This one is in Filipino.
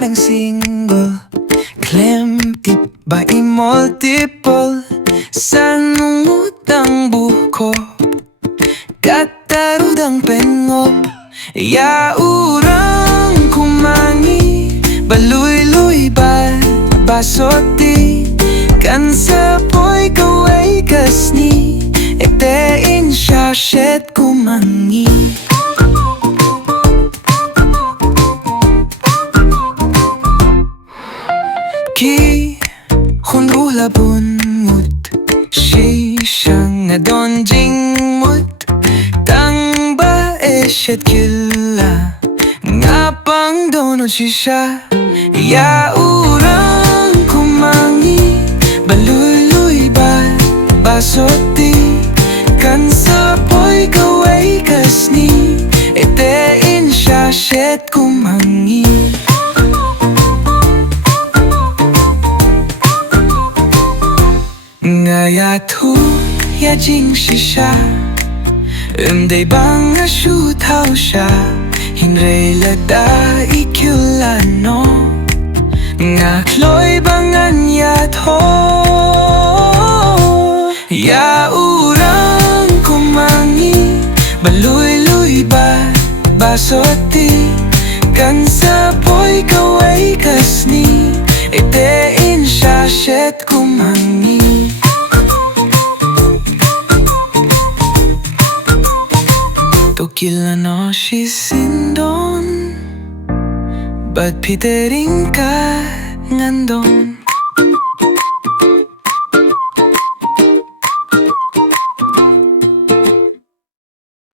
parang single. Klem ba i-multiple San mungutang buko Katarudang pengo Yaurang kumangi Baluy-luy ba basoti Kan sa po'y kaway kasni Etein siya shet kumangi Ki khunrula bunmut Shishang adon jingmut Tang ba eshet killa Ngapang dono shisha Ya urang kumangi Baluy-luy ba basoti Kan sa po'y kaway kasni Etein siya shet kumangi Ngaya thu ya jingshisha Day bang a shu thaw sha Hinre lada ikyulano Nga kloy bangan ya tho Ya urang kumangi Baluy-luy ba basoti Kan sa po'y kaway kasni Etein siya shet kumangi Tokila no shisindon But pitering ka ngandon